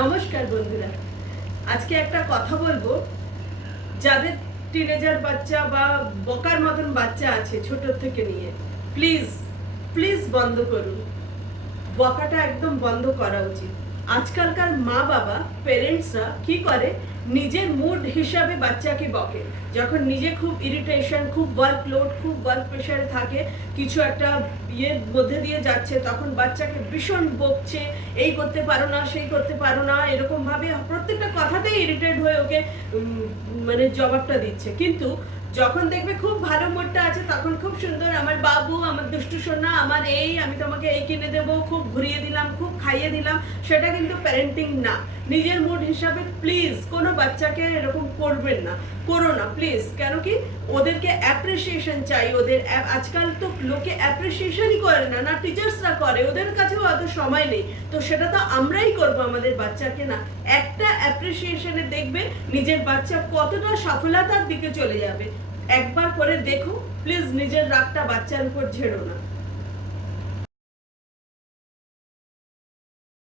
নমস্কার বন্ধুরা, আজকে একটা কথা বলবো। যাদের টিনেজার বাচ্চা বা বকার মতন বাচ্চা আছে ছোট থেকে নিয়ে, প্লিজ প্লিজ বন্ধ করুন। বকাটা একদম বন্ধ করা উচিত। আজকালকার মা বাবা পেরেন্টসরা কি করে, নিজের মুড হিসাবে বাচ্চাকে বকে। যখন নিজে খুব ইরিটেশন, খুব ওয়ার্কলোড, খুব ওয়ার্ক প্রেশারে থাকে, কিছু একটা ইয়ের মধ্যে দিয়ে যাচ্ছে, তখন বাচ্চাকে ভীষণ বকছে, এই করতে পারো না, সেই করতে পারো না, এরকম ভাবে প্রত্যেকটা কথাতেই ইরিটেট হয়ে ওকে মানে জবাবটা দিচ্ছে। কিন্তু যখন দেখবে খুব ভালো মুডটা আছে, তখন খুব সুন্দর, আমার বাবু, আমার দুষ্টু সোনা, আমার এই, আমি তোমাকে এই কিনে দেবো, খুব ঘুরিয়ে দিলাম, খুব খাইয়ে দিলাম, সেটা কিন্তু প্যারেন্টিং না। নিজের মুড হিসাবে প্লিজ কোনো বাচ্চাকে এরকম করবেন না, করো না প্লিজ। কেন কি, ওদেরকে অ্যাপ্রিসিয়েশন চাই। ওদের আজকাল তো লোকে অ্যাপ্রিসিয়েশনই করে না, না টিচার্সরা করে, ওদের কাছেও অত সময় নেই। তো সেটা তো আমরাই করবো আমাদের বাচ্চাকে, না একটা অ্যাপ্রিসিয়েশনে দেখবে নিজের বাচ্চা কতটা সফলতার দিকে চলে যাবে। একবার করে দেখো প্লিজ, নিজের রাগটা বাচ্চার উপর ঝেড়ো না।